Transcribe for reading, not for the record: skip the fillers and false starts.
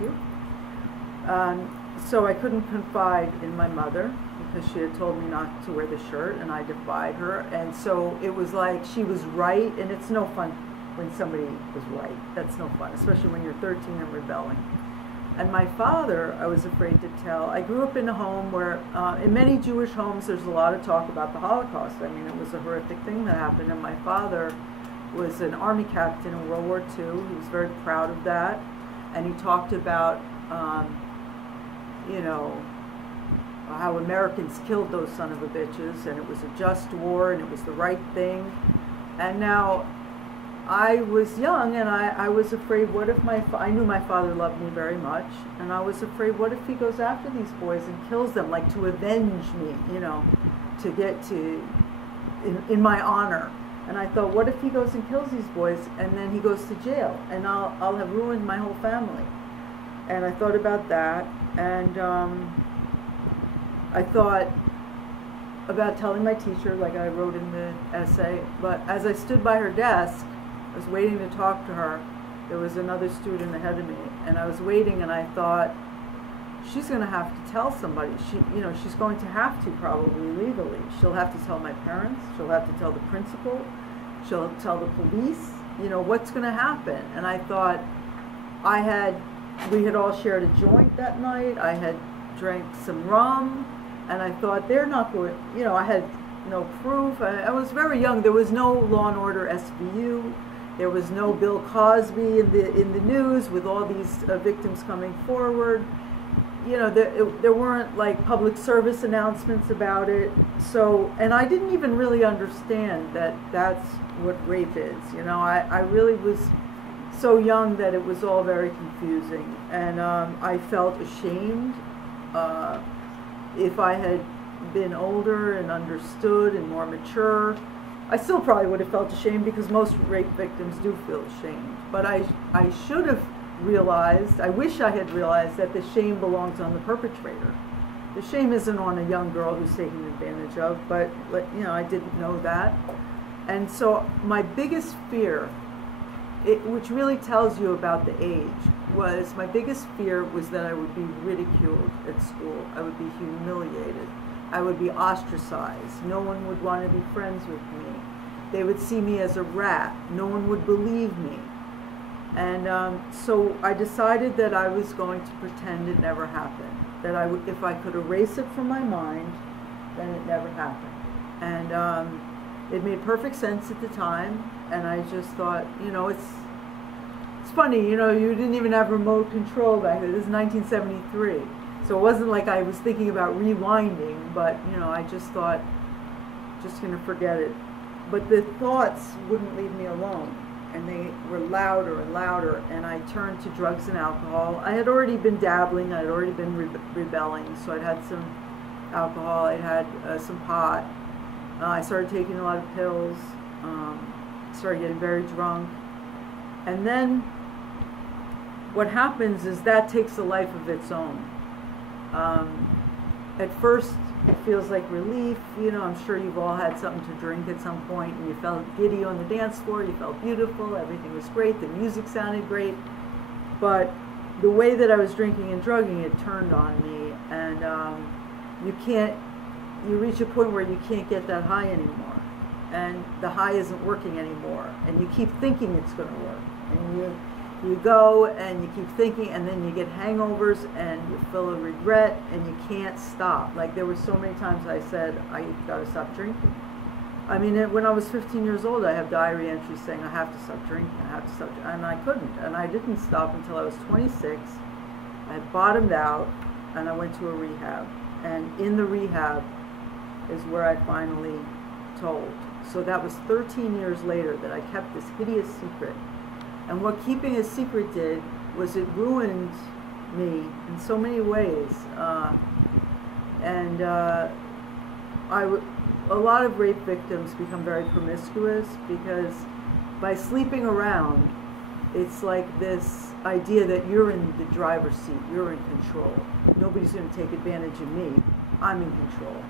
you. So I couldn't confide in my mother because she had told me not to wear the shirt, and I defied her. And so it was like she was right, and it's no fun when somebody was right. That's no fun, especially when you're 13 and rebelling. And my father, I was afraid to tell. I grew up in a home where, in many Jewish homes, there's a lot of talk about the Holocaust. I mean, it was a horrific thing that happened, and my father was an army captain in World War II. He was very proud of that, and he talked about, you know, how Americans killed those son of a bitches, and it was a just war, and it was the right thing. And now, I was young, and I was afraid, what if I knew my father loved me very much, and I was afraid, what if he goes after these boys and kills them, like to avenge me, you know, to get to, in my honor. And I thought, what if he goes and kills these boys, and then he goes to jail, and I'll have ruined my whole family. And I thought about that, and I thought about telling my teacher, like I wrote in the essay, but as I stood by her desk, I was waiting to talk to her. There was another student ahead of me, and I was waiting, and I thought, she's going to have to tell somebody. You know, she's going to have to, probably legally. She'll have to tell my parents. She'll have to tell the principal. She'll tell the police. You know, what's going to happen? And I thought, we had all shared a joint that night. I had drank some rum, and I thought, they're not going, you know, I had no proof. I was very young. There was no Law and Order SVU. There was no Bill Cosby in the news with all these victims coming forward. You know, there weren't like public service announcements about it. So, and I didn't even really understand that that's what rape is. You know, I really was so young that it was all very confusing. And I felt ashamed. If I had been older and understood and more mature, I still probably would have felt ashamed, because most rape victims do feel ashamed. But I should have realized, I wish I had realized, that the shame belongs on the perpetrator. The shame isn't on a young girl who's taken advantage of, but, you know, I didn't know that. And so my biggest fear, which really tells you about the age, was my biggest fear was that I would be ridiculed at school. I would be humiliated. I would be ostracized. No one would want to be friends with me. They would see me as a rat. No one would believe me. And so I decided that I was going to pretend it never happened. That if I could erase it from my mind, then it never happened. And it made perfect sense at the time. And I just thought, you know, it's funny, you know, you didn't even have remote control back then. This is 1973. So it wasn't like I was thinking about rewinding, but, you know, I just thought, just going to forget it. But the thoughts wouldn't leave me alone, and they were louder and louder, and I turned to drugs and alcohol. I had already been dabbling, I had already been rebelling, so I'd had some alcohol, I'd had some pot. I started taking a lot of pills, started getting very drunk. And then what happens is that takes a life of its own. At first, it feels like relief. You know, I'm sure you've all had something to drink at some point, and you felt giddy on the dance floor, you felt beautiful, everything was great, the music sounded great. But the way that I was drinking and drugging, it turned on me, and you reach a point where you can't get that high anymore, and the high isn't working anymore, and you keep thinking it's going to work, and you go and you keep thinking, and then you get hangovers and you feel a regret, and you can't stop. Like, there were so many times I said, I gotta stop drinking. I mean, when I was 15 years old, I have diary entries saying I have to stop drinking, I have to stop, and I couldn't. And I didn't stop until I was 26. I had bottomed out, and I went to a rehab. And in the rehab is where I finally told. So that was 13 years later that I kept this hideous secret. And what keeping a secret did was it ruined me in so many ways. A lot of rape victims become very promiscuous because by sleeping around, it's like this idea that you're in the driver's seat, you're in control. Nobody's going to take advantage of me. I'm in control.